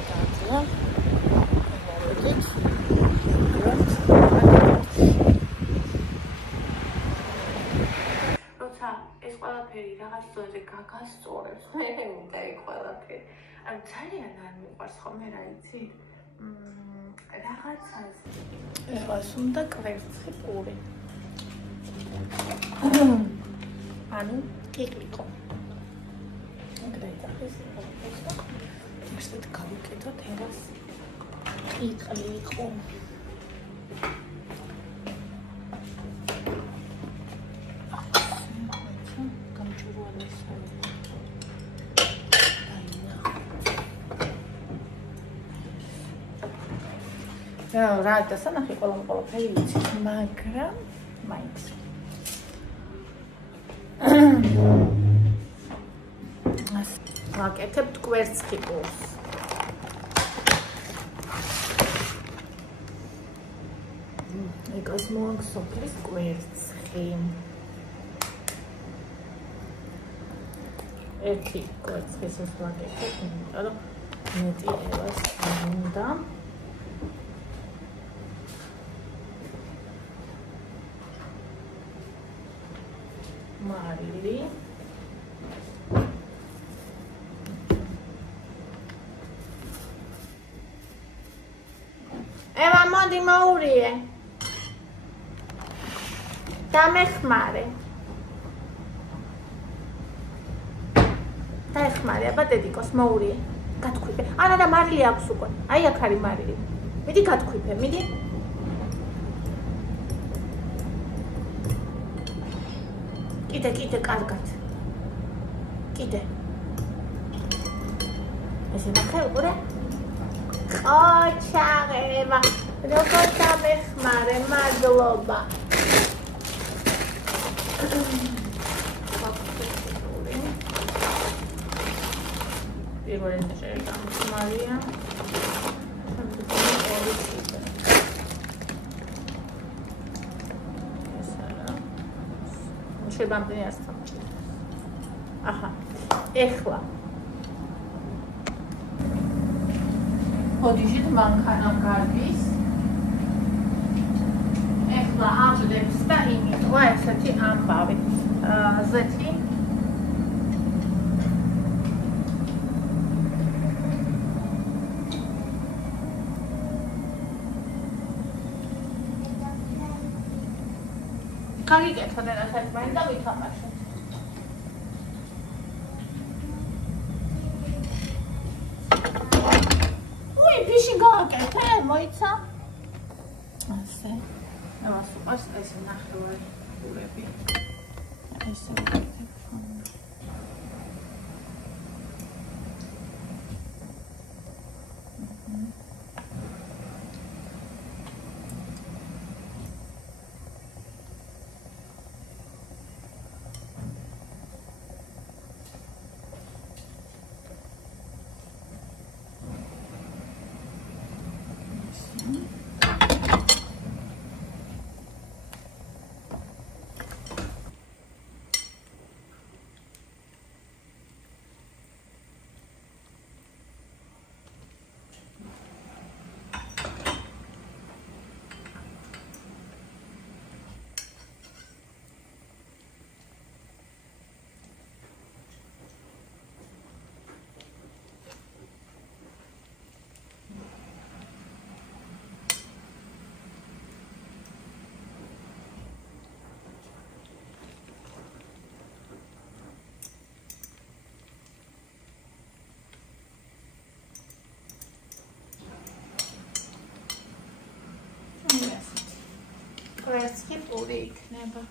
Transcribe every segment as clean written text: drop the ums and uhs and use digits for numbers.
მეტად როცა ეს ყველაფერი რაღაც ზოზე გაგასწორებს, მე მინდა ეგ ყველაფერი. ანუ ძალიან არ მიყვარს ხოლმე რა იცი? რაღაცას. ეხლა უნდა კვერცხი პური. ანუ კიკლიკო. Ezt გავუკეთოთ ერას კიკლიკო. რა დასანახი ყველაფერი ვიცი, მაგრამ მაინც ვაკეთებთ კვერცხი პურს. ეკას მოაქვს სოფლის კვერცხი. ერთი კვერცხის ეს ვაკეთებ, იმიტომ რომ მეტი ევას უნდა. მარილი. ევა მოდი მოურიე. დამეხმარე. დაეხმარე, აბა დედიკოს მოურიე. გათქვიფე. არა და მარილი აქვს უკვე. აი აქ არის მარილი. მიდი გათქვიფე, მიდი. კიდე კარგად. კიდე. ესე ნახე უყურე. ყოჩაღება. როგორ დამეხმარე, მადლობა. პირველი შემდგომია. შევამბნი ასთან. აჰა. ეხლა. ხოდიშით მანქანა გარბის. ეხლა ამბდებს და იმიტყვა ესეთი ამბავი. ზეთი გაგიკეთოთ ერთად მაინც და ვითამაშოთ. უი, ფიში გააკეთე, მოიცა. ასე. ამას უყარს ეს ნახევარი პურები. ესე ვაკეთებ. კვერცხი პური იქნება.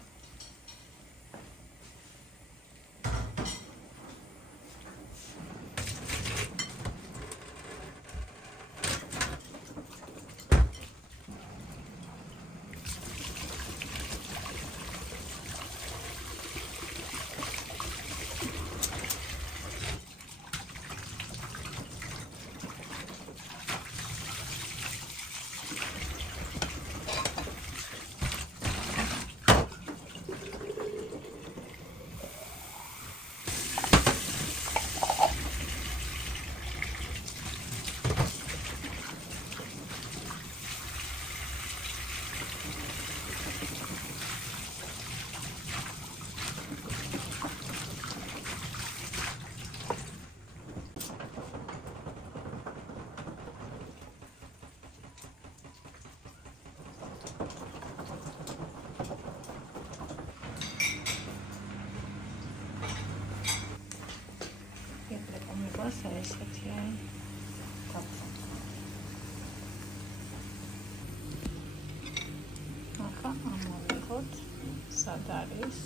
ახლა ამოვიღოთ სად არის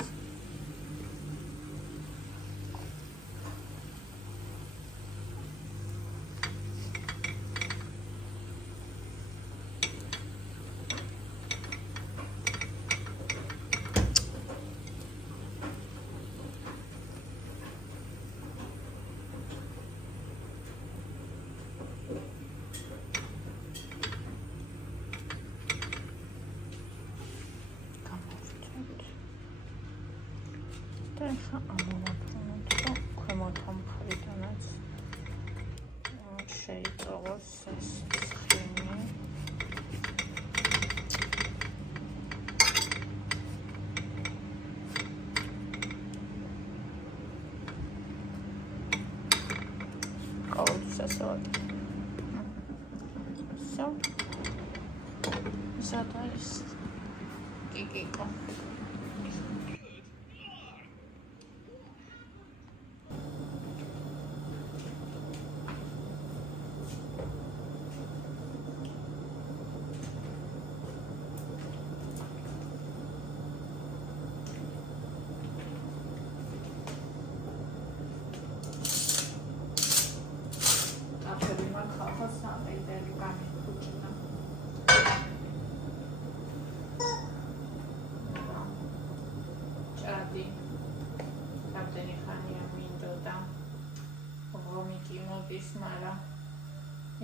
ეხლა ამოვაფრინოთ და ქვემოთ ამხრივდანაც შეიწოვოს ეს ცხიმი. ყოველთვის ასე ვაკეთებ. Все. სად არის კიკიკო.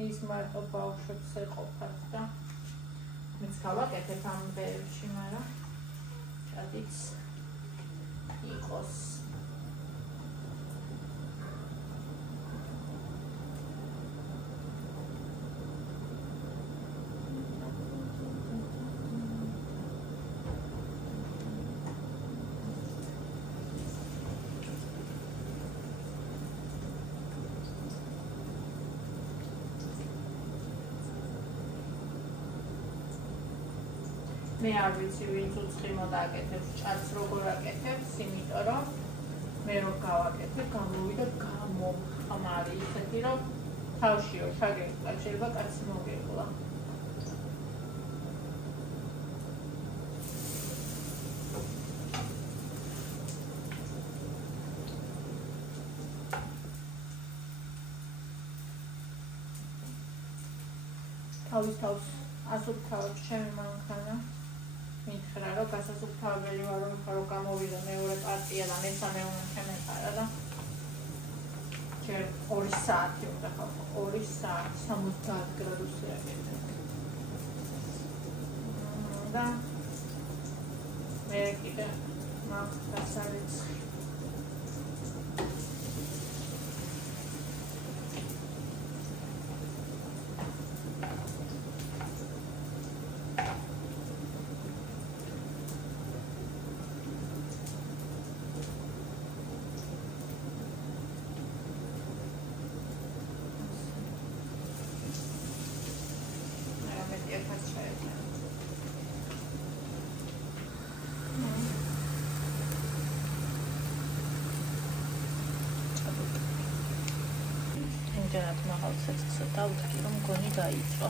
ის მარტო ბავშვებს ეყოფათ და მეც გავაკეთებ ამ ბევრში, მაგრამ ჭადიც იყოს. მე არ ვიცი ვინც უცხიმო დააკეთებს ჭადს როგორ აკეთებს, იმიტომ რომ მე რო გავაკეთებ, გამოვიდა გამომხმარი ისეთი, რომ თავშიო შაგერტყა, შეიძლება კაცი მოგეყლა. თავის ასუფთავებს ჩემი მანქანა. მითხრა რომ გასასუფთავებელი ვარ, რომ გამოვიდა მეორე პარტია და მესამე უნდა შემეყარა და ჯერ 2 საათი უნდა ხალხო, 2 საათი 70 გრადუსი აკეთებ. და მე კიდე მაქვს დასარეცხი. იმდენად მაღალ სეცზე დავდგი, რომ მგონი დაიწვა.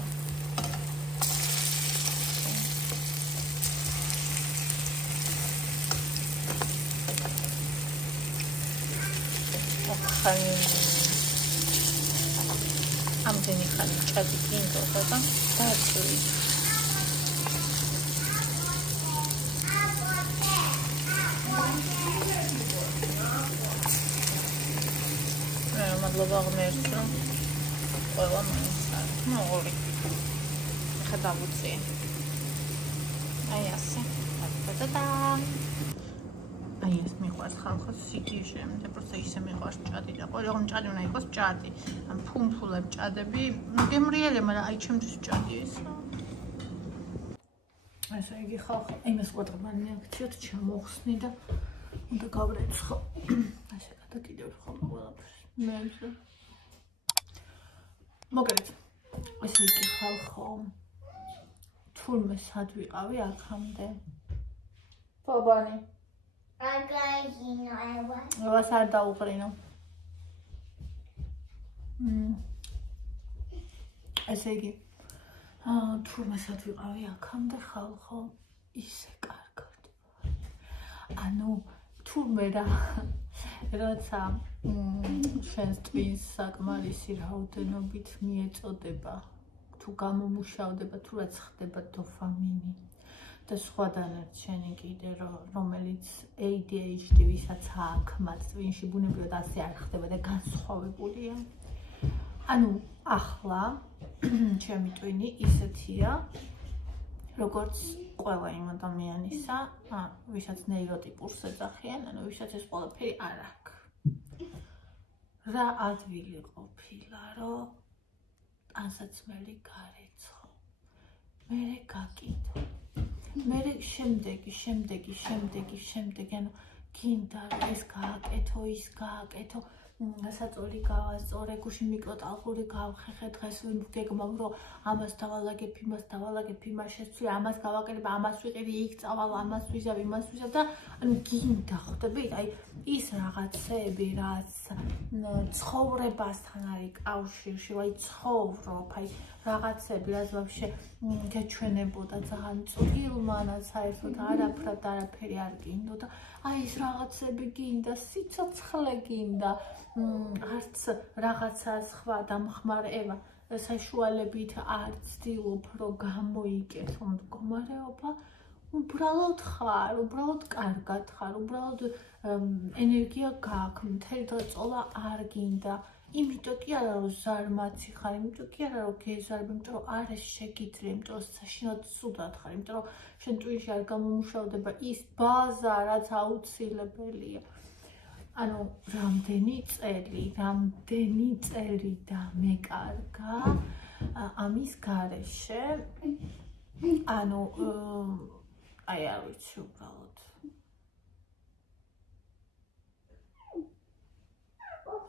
ამდენი ხანი ჭადი გინდოდა და დაწვი. მადლობა ღმერთს, რომ ყველა მაინც არის. მოღორი. ხა დავუწიე. აი ასე. და აი ეს მიყვარს ხალხს სიგიჟემდე, просто ისე მიყვარს ჭადი და ყველგან ჭადი უნდა იყოს ჭადი. ან ფუმფულებ ჭადები, გემრიელი, მაგრამ აი ჩემთვის ჭადი ეს. ესე იგი ხალხი იმას ყვატრბანი აქციოთ ჩამოხსნი და უნდა გავრეცხო. ასე გადაკიდევ ხოლმე ყველაფერს. მე მოგერეთ. ესე იგი ხალხო თურმე სად ვიყავი აქამდე? ბაბანი Agajino, Vas a dar ესე იგი თურმესაც ვიყავი აქამდე ხალხო ისე კარგად. ანუ თურმე როცა შენს ტვინს საკმარისი რაოდენობით მიეწოდება, თუ გამომუშავდება, თუ რაც ხდება დოფამინი და სხვა დანარჩენი კიდე რომელიც ADHD ვისაც აქვს მათ ტვინში ბუნებრივად ასე არ ხდება და განსხვავებულია. ანუ ახლა ჩემი ტვინი ისეთია როგორც ყველა იმ ადამიანისა, ვისაც ნეიროტიპურს ეძახიან, ანუ ვისაც ეს ყველაფერი არ აქვს. რა ადვილი ყოფილა, რომ ტანსაცმელი გარეცხო. მერე გაკიდო. მერე შემდეგი, ანუ გინდა ეს გააკეთო, ის გააკეთო. საწოლი გავასწორე, გუშინ მიკროტალღური გავხეხე, დღეს ვიმგეგმავ, რომ ამას დავალაგებ, იმას დავალაგებ, იმას შეცვლი, ამას გავაკეთებ, ამას ვიყიდი, იქ წავალ, ამას ვიზავ, იმას ვიზავ და ანუ გინდა ხვდებით, აი ის რაღაცები, რაც ცხოვრებასთან არის კავშირში, აი ცხოვრობ, აი რაღაცები, რაც ვაფშე გეჩვენებოდა ძალიან წვრილმანაც საერთოდ არაფერი არ გინდო და აი ეს რაღაცები გინდა, სიცოცხლე გინდა, არც რაღაცა სხვა დამხმარეება საშუალებით არ ცდილობ, რომ გამოიკეთო მდგომარეობა, უბრალოდ ხარ, უბრალოდ კარგად ხარ, უბრალოდ ენერგია გაქვს, მთელი დღე წოლა არ გინდა. იმიტომ კი არა რომ ზარმაცი ხარ, იმიტომ კი არა რომ გეზარბ, იმიტომ რომ არ ეს შეგიძლია, იმიტომ რომ საშინლად ცუდად ხარ, იმიტომ რომ შენ ტვინში არ გამომუშავდება ის ბაზა, რაც აუცილებელია. ანუ რამდენი წელი დამეკარგა ამის გარეშე, ანუ აი არ ვიცი უბრალოდ.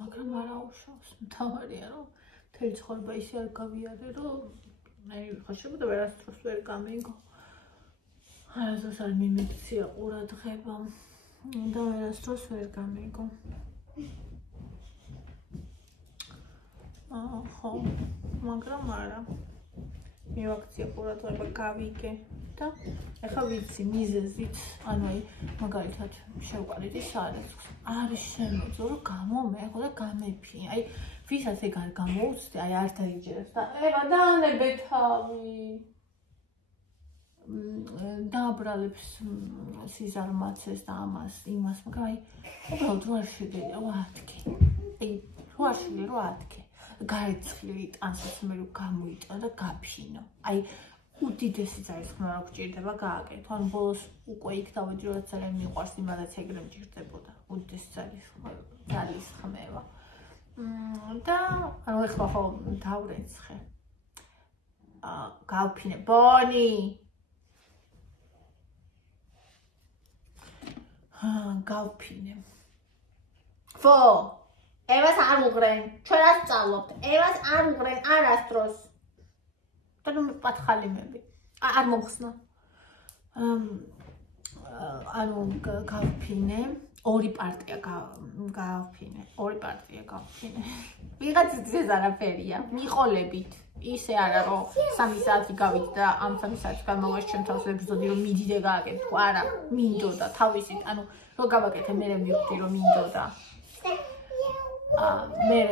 მაგრამ არა უშავს, მთავარია რომ მთელი ცხოვრება ისე არ გავიარე, რომ აი ხაშებოდა ვერასდროს ვერ გამიგო. არასდროს არ მიმიქცია ყურადღება და ვერასდროს ვერ გამიგო. ხო, მაგრამ არა. მივაქცია ყურადღება, გავიგე და ეხლა ვიცი მიზეზით, ანუ აი მაგალითად შევყარით სარაცხს. არის შემოძო რომ გამომეღო და გამეფი. აი ვისაც ეგ არ გამოუცდი, აი არ დაიჯერებს და ება დაანებე თავი. დააბრალებს სიზარმაცეს და ამას, იმას, მაგრამ აი უბრალოდ რო არ შეგედა, ვადგე. აი რო არ შეგედა, რო ადგე. გაეცხრილი ტანსაცმელი გამოიტანო და გაფინო. აი უდიდესი ძალისხმევა რა გჭირდება გააკეთო. ანუ ბოლოს უკვე იქ დავედი, რომ ძალიან მიყვარს იმადაც ეგრე მჭირდებოდა. უდიდესი ძალისხმევა. და ანუ ეხლა ხო დავრეცხე. გავფინე. ბონი. გავფინე. ხო. ევას არ უღრენ. ჩვენ არ სწავლობთ. ევას არ უღრენ არასდროს. და ნუ პათხალიმები. არ მომხსნა. ანუ გავფინე. ორი პარტია გავფინე. ვიღაც ძეს არაფერია. მიყოლებით. ისე არა რომ 3 საათი გავით და ამ 3 საათის განმავლობაში ჩემ თავს ვებრძოდი რომ მიდი და გააკეთო. არა, მინდოდა თავისით. ანუ რო გავაკეთე მე მივხვდი რომ მინდოდა. მე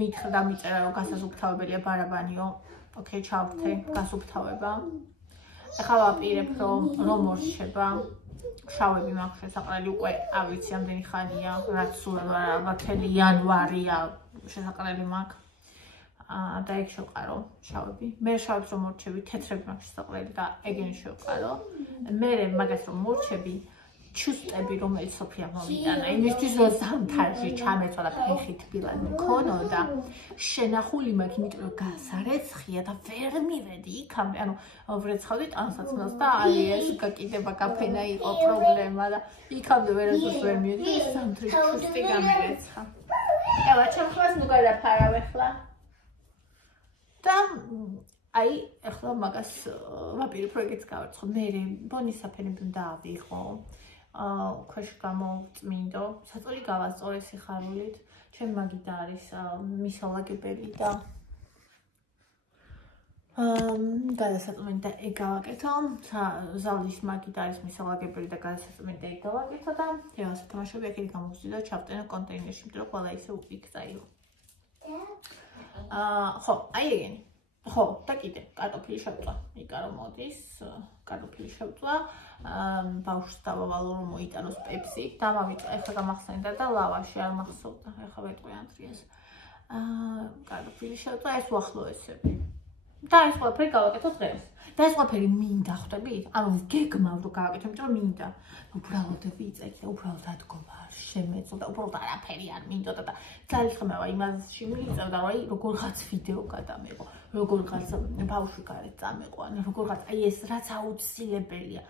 მითხრა მიწერა რომ გასაზუფთავებელია ბარაბანიო. ოკეი, ჩავრთე გასუფთავება. ეხლა ვაპირებ რომ მორჩება. შავები მაქვს შესაყრელი უკვე არ ვიცი ამდენი ხანია, რაც სულ ალბათ მთელი იანვარია შესაყრელი მაქვს. და ეგ შევყარო შავები. მე შავებს რომ მორჩები, თეთრები მაქვს შესაყრელი და ეგენი შევყარო. მე მაგას რომ მორჩები, ჩუსტები რომელიც სოფია მომიტანა. იმისთვის რომ ზამთარში ჩამეწვა და ფეხით ბილად მქონოდა, შენახული მაქვს, იმიტომ რომ გასარეცხია და ვერ მივედი იქამდე. ანუ ვრეცხავდი ტანსაცმელს და აი ეს გაკიდება გაფენა იყო პრობლემა და იქამდე ვერასდროს ვერ მივედი. ზამთრის ჩუსტი გამერეცხა. ევა, ჩემ ხმას ნუ გადაფარავ ეხლა. და აი ეხლა მაგას ვაპირებ პროექტს გავარცხო. მე ბონის საფენები უნდა ავიღო. ქვეშ გამოვწმინდო. საწოლი გავასწორე სიხარულით. ჩემი მაგიდა არის მისალაგებელი და გადასაწმენდა ეგავაკეთო, ზავლის მაგით არის მისაღაგებელი და გადასაწმენდა ეგავაკეთო და რევას თამაშობი აქ გამოვზდი და ჩავტენე კონტეინერში, იმიტომ რომ ყველა ისე იქ წაიღო. ხო, აი ეგენი. ხო, და კიდე კარტოფილი შევწვა. იკა რომ მოდის, კარტოფილი შევწვა. ბავშვს დავავალო რომ მოიტანოს პეპსი. დამავიწყე, ეხლა გამახსენდა და ლავაში არ მახსოვდა. ეხლა ვეტყვი ანდრიას. კარტოფილი შევწვა, ეს უახლოესები. და ეს ყველაფერი გავაკეთოთ დღეს. და ეს ყველაფერი მინდა ხვდებით? ანუ გეგმავ რომ გავაკეთო, იმიტომ რომ მინდა. უბრალოდ ვიწექე, უბრალოდ ადგომა არ შემეწოდა, უბრალოდ არაფერი არ მინდოდა და ძალიხმევა იმასში მიწევდა, რომ აი როგორღაც ვიდეო გადამეყო, როგორღაც ბავშვი გარეთ წამეყვანა, როგორღაც აი ეს რაც აუცილებელია,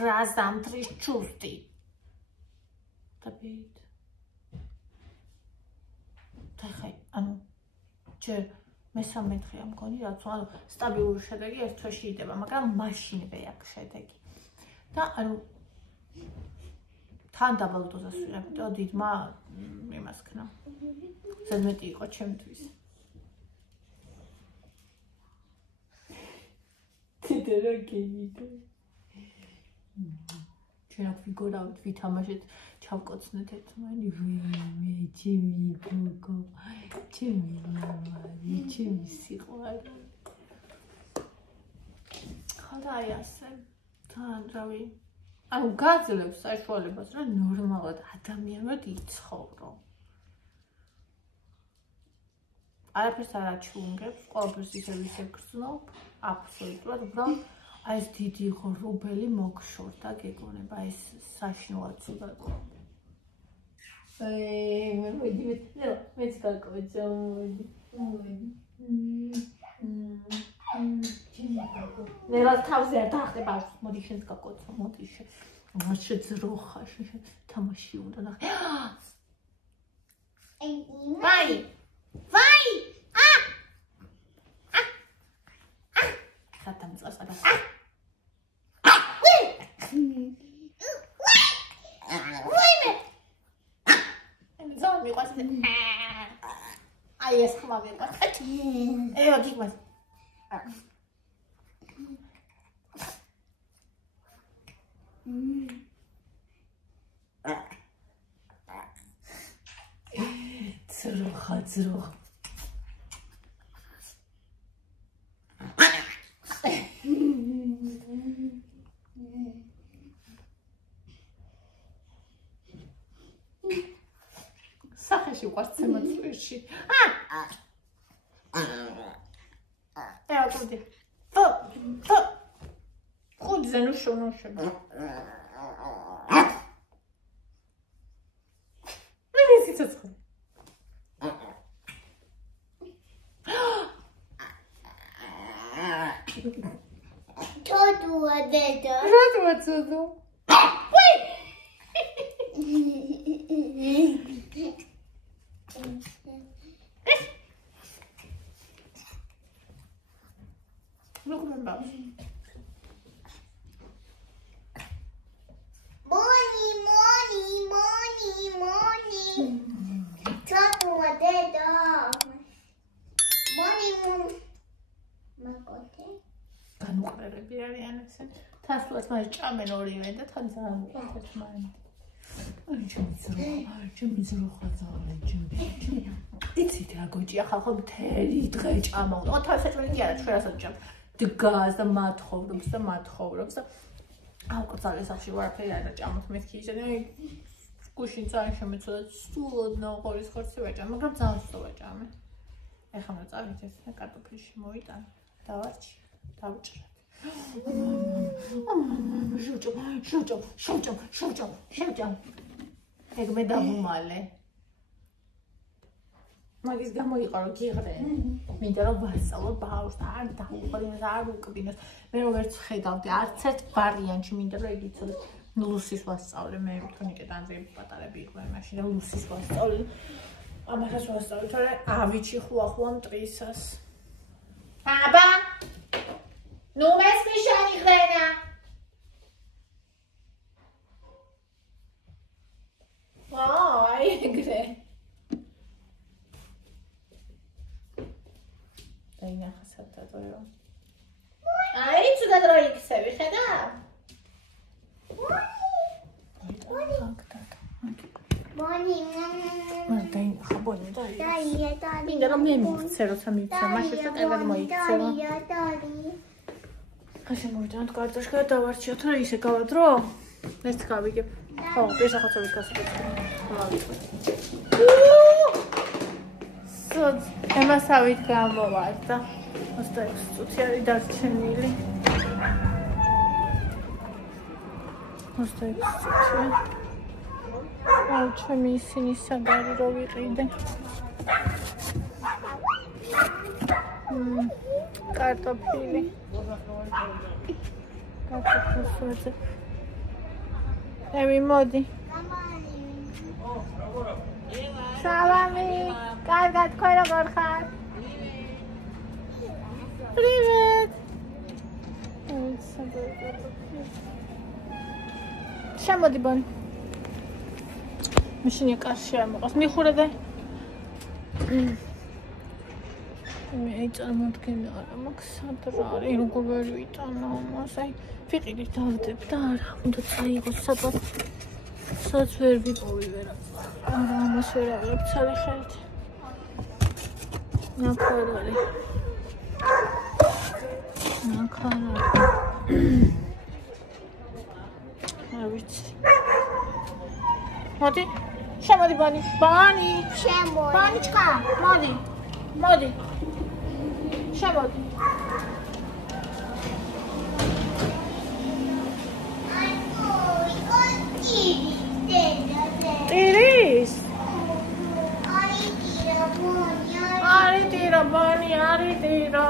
რა ზამთრის ჩუსტი. და ბით. და ხაი, ანუ ჯერ მესამე დღეა მგონი რაც ანუ სტაბილური შედეგი ერთ თვეში იდება, მაგრამ მაშინვე აქვს შედეგი. და ანუ თან დაბალ დოზას ვიღებ, და დიდმა იმას ქნა. ზედმეტი იყო ჩემთვის. თითერა გენიტო. ჩვენ აქ ვიგორავთ, ვითამაშეთ, ჩავკოცნეთ ერთმანეთი. მე ჩემი გოგო, ჩემი მამალი, ჩემი სიყვარული. ხოდა აი ასე. თან რავი. ანუ გაძლევს საშუალებას, რომ ნორმალად ადამიანად იცხოვრო. არაფერს არ აჩვენებს, ყველაფერს ისევ გრძნობ, აბსოლუტურად, უბრალოდ აი ეს დიდი ღრუბელი მოგშორდა გეგონება, ეს საშინოა ცუდად. მე მოდი, მეც გაკოჭა, მოდი. ნელა თავზე არ დაახტება, მოდი შენს გაკოჭა, მოდი შენ. შეძროხა, თამაში უნდა ნახე. ვაი! ვაი! ხატამ წას არა. ზოგი მიყვარს. აი ეს ხმა მიყვარს. ეო დიგმას. ძროხა. სახეში ვყავს ცემაცვირში. ეო კუდი. თო. ხუდზე ნუ შონოშები. მე სიცოცხლე. Todua dedo. Todua tudo. Ui! Nu come va? Money. Todua dedo. Money. Makote. განუყრერები არიან ესე. თასლას მას ჭამენ ორივე და თან ძალიან უყვართ მან. აი ჩემი ძროხა ძალიან ჩემი. იცით რა გოჭია ხალხო მთელი დღე ჭამავდა. თავისაჭმელი კი არა, ჩვენ რასაც ჭამ. დგას და მათხოვრობს და აუკრძალეს სახში ვარაფერი არ დაჭამოთ მეთქი ისე. აი გუშინ ძალიან შემეცოდა სულად ნაუყურის ხორცი ვაჭამ, მაგრამ ძალიან სწორ ვაჭამე. ეხლა მე წავით ეს კარტოფილში მოვიტან. დავარჩი. დავჭრა. შევჭამ. ეგ მე დავუმალე. მაგის გამოიყო რომ გიღრე. მინდა რომ ვასწავლო ბავშვს არ დაუყრინოს, არ უკბინოს. მე რომ ვერც ხედავდი არც ერთ ვარიანტში მინდა რომ იგი იცოდეს. ლუსის ვასწავლე მე თუნიკეთ ანძე პატარები იყვნენ მაშინ და ლუსის ვასწავლე. ამას ვასწავლე, თორე ავიჩი ხუახუა მტრისას. აბა Nu mes pișani hrena. Ai, gre. Dai na hasata doyo. აი, ცუდად რო იქცევი, ხედა? Boni. Dai, ხაბონი და Dai. მინდა რომ მე მიქცე, როცა მიქცე, მაშინ და კარგად მოიქცევა. ხაში მოვიდა კარტოშკა დავარჩიოთ რა ისე გავადრო? ეს გავიგებ. ხო, პირსახოცების გასაგებია. სულ ემასავით გამოვარდა. 26 წუთი არის დარჩენილი. 26 წუთი. აუ, ჩემი ისინი საგარი რო ვიყიდე. კარტოფილი. კარტოფილს. ემი მოდი. სალამი. კარგად თქვენ როგორ ხართ? Привет. შემოდი ბონი. მაშინ კარში ამოყავს. მიხურე და მე წარმოდგენა არა მაქვს სადრარი როგორ ვერ ვიტანო ამას აი ვიყიდით დავდებ და არა უნდა წაიღოს სადღაც სადაც ვერ ვიპოვი ვერა არა ამას ვერ აღებ ცალი ხელით ნახარარი არ ვიცი მოდი შემოდი ბანი ბანიჩკა მოდი შემოდი ტირის არი ტირა ბანი არი ტირა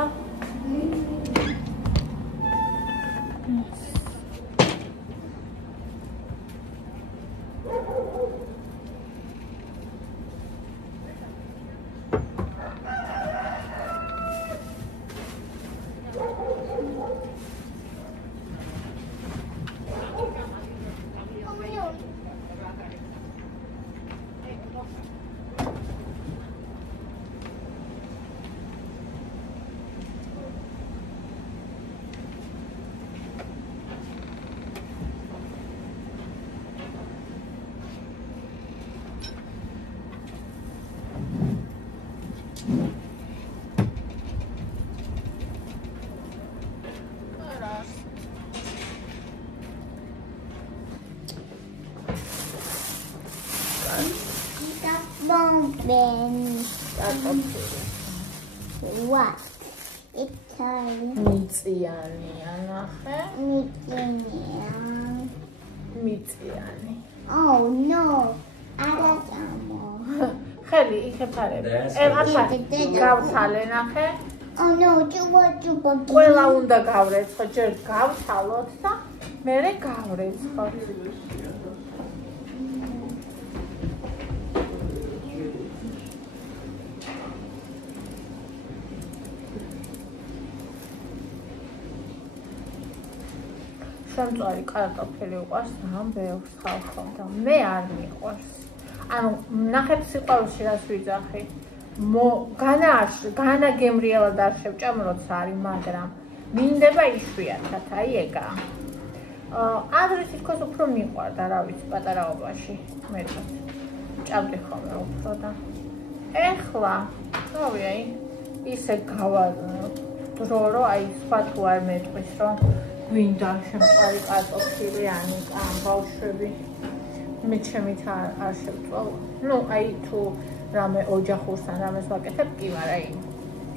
What? Italian. მიწიანია ნახე მიწიანი Oh no. Alamo. ხელი იქეფარები ახლა გავთალე ნახე Oh no, juba. ყველა უნდა გავრეცხო ჯერ გავთალოთ და მერე გავრეცხოთ შემწვარი კარტოფილი უყვარს ძალიან ბევრს ხალხო და მე არ მიყვარს. ანუ ნახეთ სიყვარულში რას ვიძახი. განა გემრიელად არ შევჭამ როცა არის, მაგრამ მინდება იშვიათად, აი ეგაა. ადრე თითქოს უფრო მიყვარდა, რა ვიცი, პატარაობაში მეტად. ჭამდი ხოლმე უფრო და ეხლა, რავი, აი ისე დრო რომ აი სხვა თუ არ მეტყვის რომ გვინდა შემწვარი კარტოფილი ან ბავშვები მე ჩემით არ შევწვალ. ნუ აი თუ რამე ოჯახურს ან რამეს ვაკეთებ კი, მაგრამ აი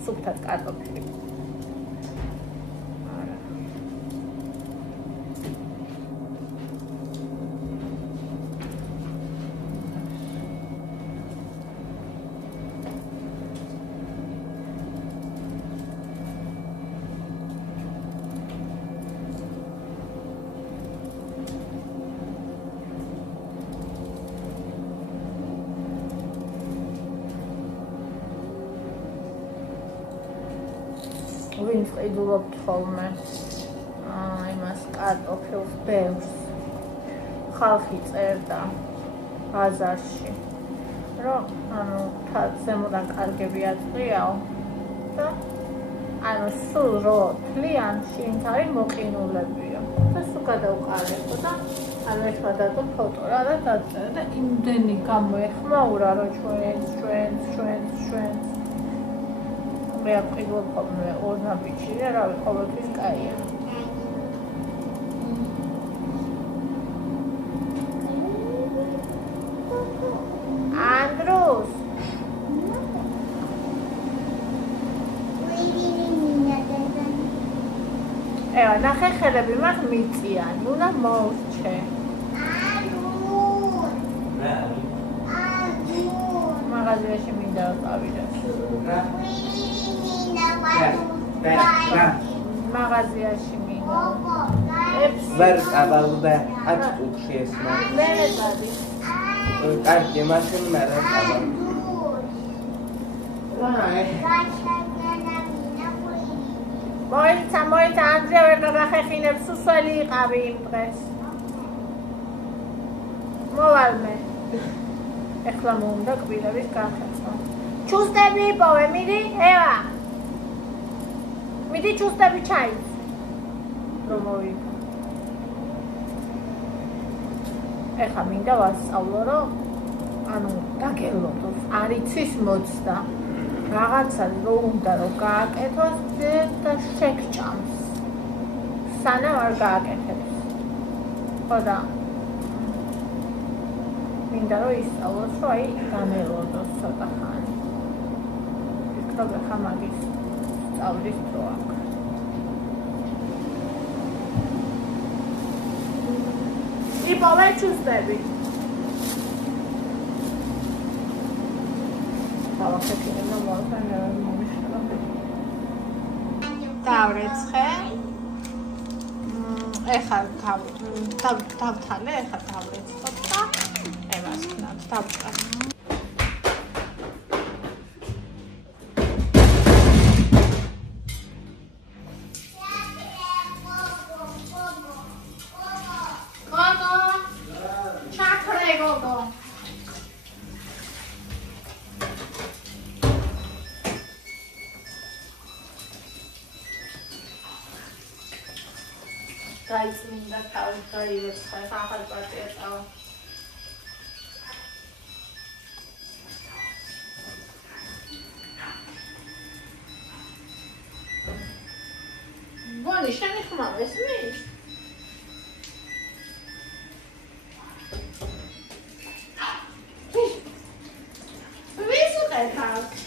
სუფთად კარტოფილი. ვინც ყიდულობთ ხოლმე იმას კარტოფილს ბევრს ხალხი წერდა ბაზარში რომ ანუ ზემოდან კარგები აწვიაო და ანუ სულ რო თლიან შინც არის მოყინულებიო. და სულ გადავყარებო და ანუ ერთმა დადო ფოტო რა და დაწერა და იმდენი გამოეხმაურა რომ ჩვენს მე აფრიგობ ხოლმე ორნა ბიჭი და რავი ყოველთვის კაია. Andrus ევა ნახე ხელები მაგ მიწიანი უნდა მოურჩე მაღაზიაში მინდა წავიდე მაღაზიაში მინდა ვერ ყაბალდა აწუხში ესმა მე დადი კარგი მაშინ მე რა ყაბალ მოიცა ანდრია ვერ გადახეხინებს სუსველი იყავი იმ დღეს მოვალ მე ეხლა მომდა კვირების გახსნა ჩუსტები იპოვე მიდი ევა მიდი ჩუსტები ჩაიც რომ მოვიდა ეხლა მინდა ვასწავლო რომ ანუ დაგელოდოს არ იცის მოცდა რაღაცა რო უნდა რომ გააკეთოს და შეგჭამს სანამ არ გააკეთებს ხო და მინდა რომ ისწავლოს რომ აი განელოდოს ცოტა ხანი ვფიქრობ ხა მაგის სწავლის დრო აქვს იპოვე ჩუსტები დავახექინებდა მოალფანე მომიშალა დავრეცხე ეხლა დავთალე ეხლა დავრეცხოთ და ევას ქნათ დავკრა გაიწმინდა თავი გაირეცხა ახალ პარტია წავა ბონი შენი ხმა ესმის ვის უყეთავს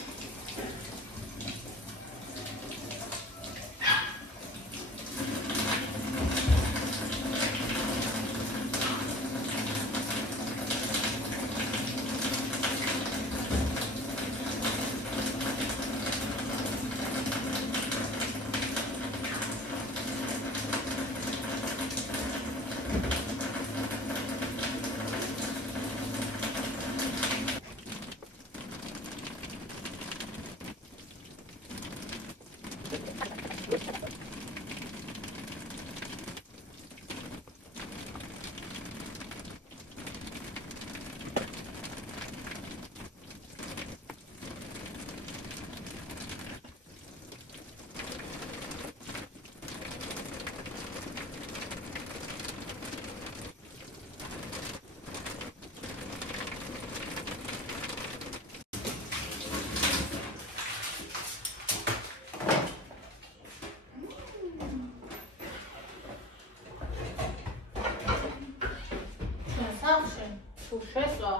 თუ შეწვა,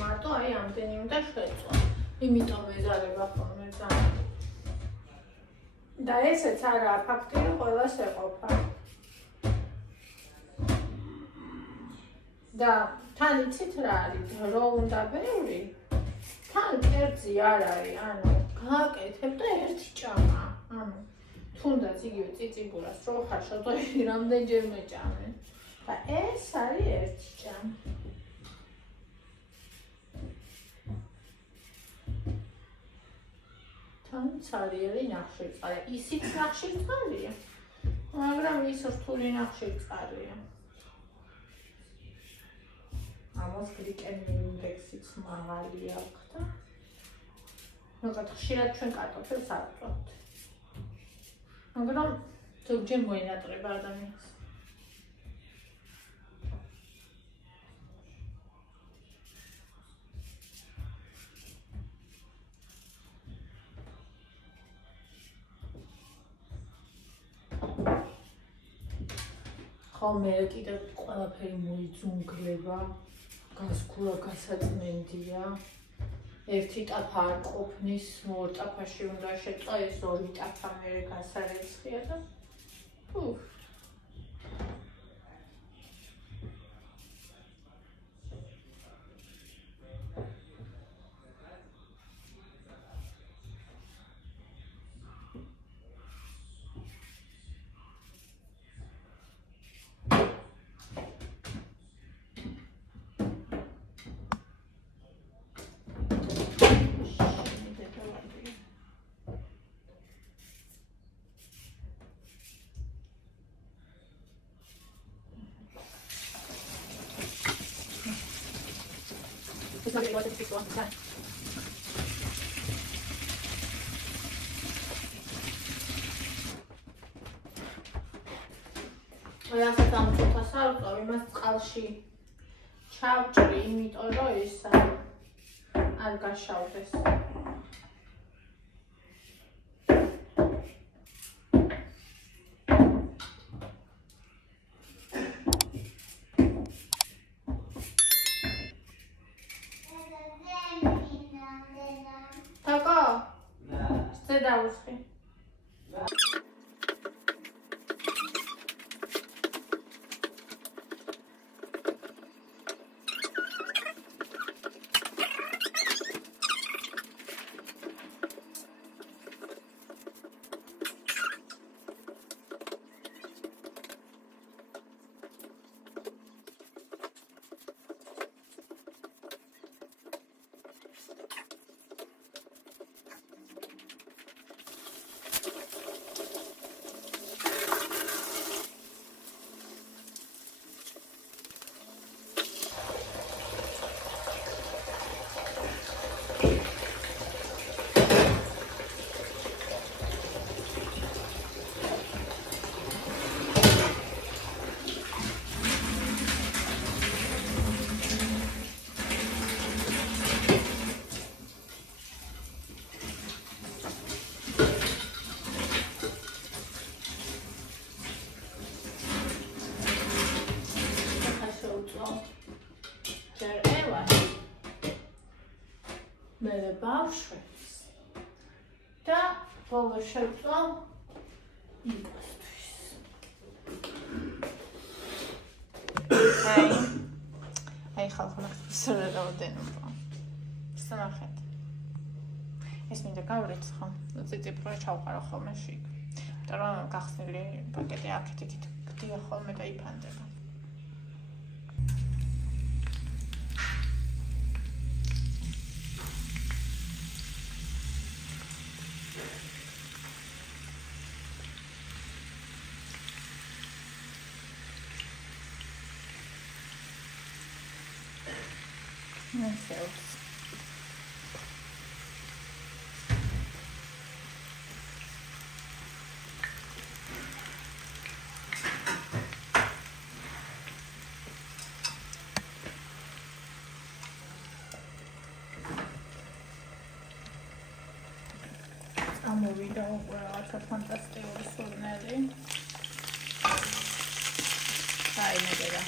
მარტო აი ამდენი უნდა შეწვა. იმიტომ მეზარება ხოლმე ძალიან. და ესეც არაა ფაქტი, რომ ყველას ეყოფა. და თან იცით რა არის, რო უნდა ბევრი. თან კერძი არ არის, ანუ გააკეთებ და ერთი ჭამა. ანუ თუნდაც იგივე წიწიბურას რო ხარშო, და რამდენჯერ მეჭამე. და ეს არის ერთი ჭამა. თან ცარიელი ნახშირწყალია. ისიც ნახშირწყალია, მაგრამ ის რთული ნახშირწყალია. ამას გლიკემიური ინდექსიც მაღალი აქვს და ნუ ხშირად ჩვენ კარტოფილს არ ვწვავთ. მაგრამ ზოგჯერ მოინატრება ადამიანს. ხოლმე კიდევ ყველაფერი მოიძუნგლება, გასქურა გასაწმენდია. ერთი ტაფა არ ყოფნის, ორ ტაფაში უნდა შეწყო, ეს ორი ტაფა მერე გასარეცხია და It's not what it's one time. ඔයාට ამ ფოტოს ავწოვ, იმას წყალში ჩავჭრი, იმიტომ რომ ის არ გაშავდეს. დაუსხი. მე ბავშვებს და ბოლოს შევწვა იკასთვის. აი ხალხმა ხსრა რაოდენობა. სანახეთ. ეს მინდა გავრიცხო. ციფრა ჩავყარო ხოლმე შიგ. იმიტომ რომ გახსნილი პაკეტი აქეთ-იქით გდია ხოლმე და იფანდება. Myself. Amorida, it's fantastic. Sornelli. Hi, Nedera.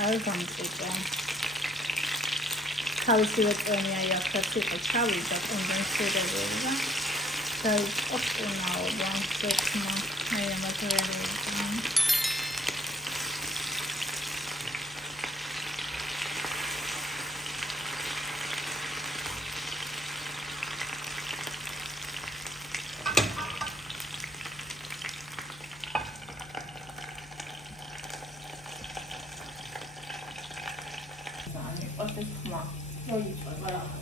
I'll come to it. თავისივე წონია იახაც იყო ჩავიდა კონდენსირებული და დაიწყო უნაობა ზოგმა აი ამათერელებთან Oi, agora.